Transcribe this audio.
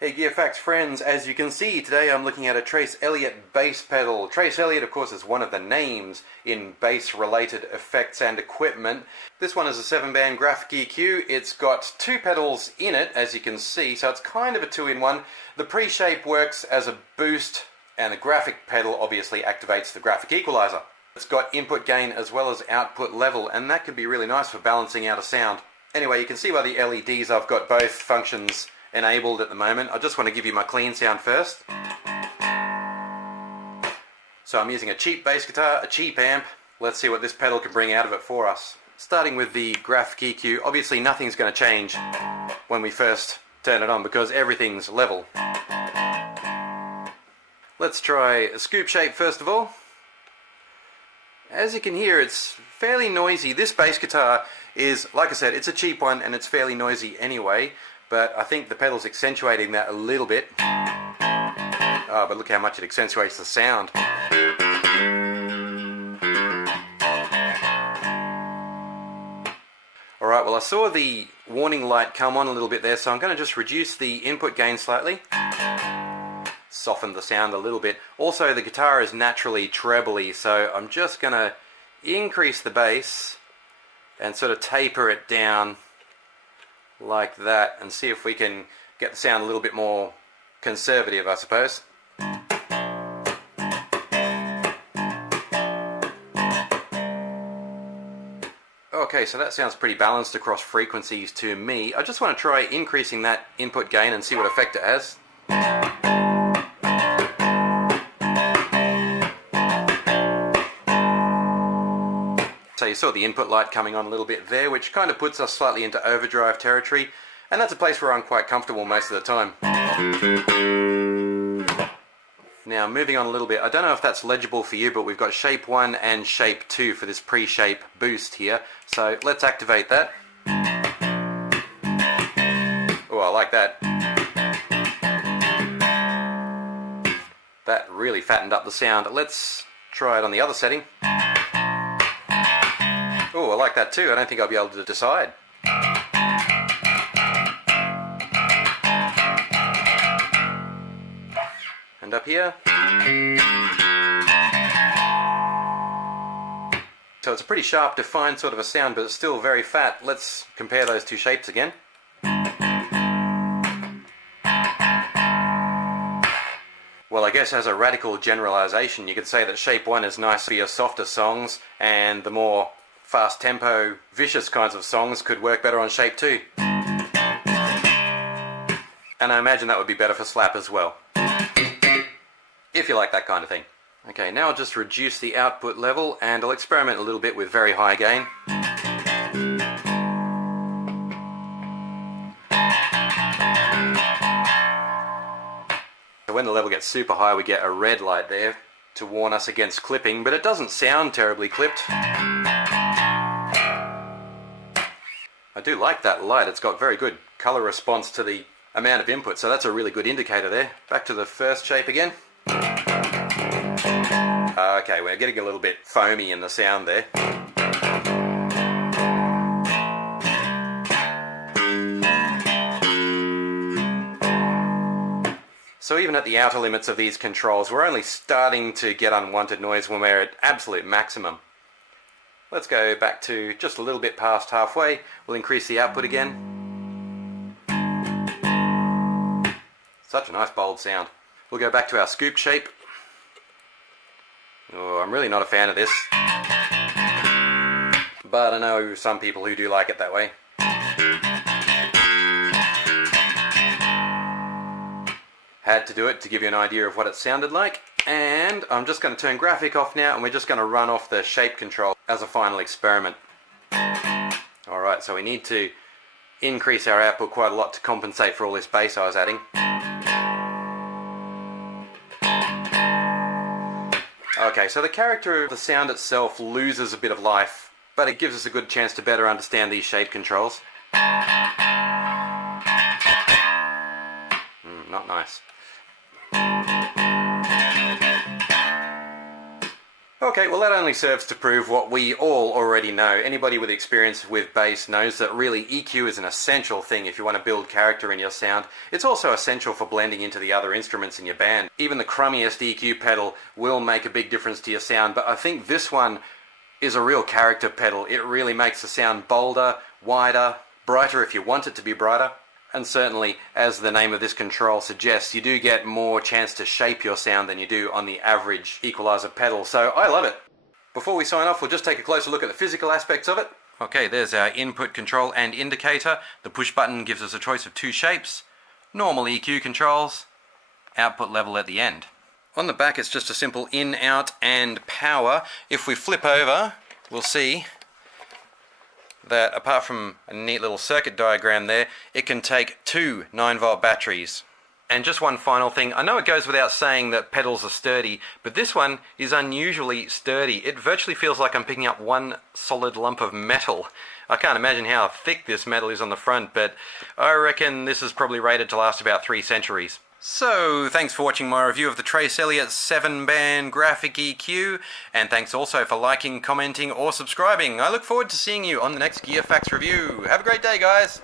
Hey Gear Facts friends, as you can see today I'm looking at a Trace Elliott bass pedal. Trace Elliott of course is one of the names in bass related effects and equipment. This one is a 7-band graphic EQ. It's got two pedals in it as you can see, so it's kind of a two-in-one. The pre-shape works as a boost and the graphic pedal obviously activates the graphic equalizer. It's got input gain as well as output level, and that could be really nice for balancing out a sound. Anyway, you can see by the LEDs I've got both functions enabled at the moment. I just want to give you my clean sound first. So I'm using a cheap bass guitar, a cheap amp. Let's see what this pedal can bring out of it for us. Starting with the graphic EQ, obviously nothing's going to change when we first turn it on because everything's level. Let's try a scoop shape first of all. As you can hear, it's fairly noisy. This bass guitar is, like I said, it's a cheap one and it's fairly noisy anyway. But I think the pedal's accentuating that a little bit. Oh, but look how much it accentuates the sound. Alright, well I saw the warning light come on a little bit there, so I'm going to just reduce the input gain slightly. Soften the sound a little bit. Also the guitar is naturally trebly, so I'm just going to increase the bass and sort of taper it down like that and see if we can get the sound a little bit more conservative, I suppose. Okay, so that sounds pretty balanced across frequencies to me. I just want to try increasing that input gain and see what effect it has. So you saw the input light coming on a little bit there, which kind of puts us slightly into overdrive territory, and that's a place where I'm quite comfortable most of the time. Now moving on a little bit, I don't know if that's legible for you, but we've got shape 1 and shape 2 for this pre-shape boost here, so let's activate that. Oh, I like that. That really fattened up the sound. Let's try it on the other setting. Oh, I like that too. I don't think I'll be able to decide. And up here. So it's a pretty sharp, defined sort of a sound, but it's still very fat. Let's compare those two shapes again. Well, I guess as a radical generalization, you could say that shape 1 is nice for your softer songs, and the more fast tempo, vicious kinds of songs could work better on shape 2. And I imagine that would be better for slap as well, if you like that kind of thing. Okay, now I'll just reduce the output level and I'll experiment a little bit with very high gain. So when the level gets super high, we get a red light there to warn us against clipping, but it doesn't sound terribly clipped. I do like that light. It's got very good color response to the amount of input, so that's a really good indicator there. Back to the first shape again. Okay, we're getting a little bit foamy in the sound there. So even at the outer limits of these controls, we're only starting to get unwanted noise when we're at absolute maximum. Let's go back to just a little bit past halfway. We'll increase the output again. Such a nice bold sound. We'll go back to our scoop shape. Oh, I'm really not a fan of this, but I know some people who do like it that way. Had to do it to give you an idea of what it sounded like. And I'm just going to turn graphic off now, and we're just going to run off the shape control as a final experiment. Alright, so we need to increase our output quite a lot to compensate for all this bass I was adding. Okay, so the character of the sound itself loses a bit of life, but it gives us a good chance to better understand these shape controls. Not nice. Okay, well that only serves to prove what we all already know. Anybody with experience with bass knows that really EQ is an essential thing if you want to build character in your sound. It's also essential for blending into the other instruments in your band. Even the crummiest EQ pedal will make a big difference to your sound, but I think this one is a real character pedal. It really makes the sound bolder, wider, brighter if you want it to be brighter. And certainly, as the name of this control suggests, you do get more chance to shape your sound than you do on the average equalizer pedal, so I love it. Before we sign off, we'll just take a closer look at the physical aspects of it. Okay, there's our input control and indicator. The push button gives us a choice of two shapes. Normal EQ controls, output level at the end. On the back it's just a simple in, out and power. If we flip over, we'll see that apart from a neat little circuit diagram there, it can take two 9-volt batteries. And just one final thing, I know it goes without saying that pedals are sturdy, but this one is unusually sturdy. It virtually feels like I'm picking up one solid lump of metal. I can't imagine how thick this metal is on the front, but I reckon this is probably rated to last about 3 centuries. So, thanks for watching my review of the Trace Elliott 7-band graphic EQ, and thanks also for liking, commenting or subscribing. I look forward to seeing you on the next Gear Facts review. Have a great day, guys!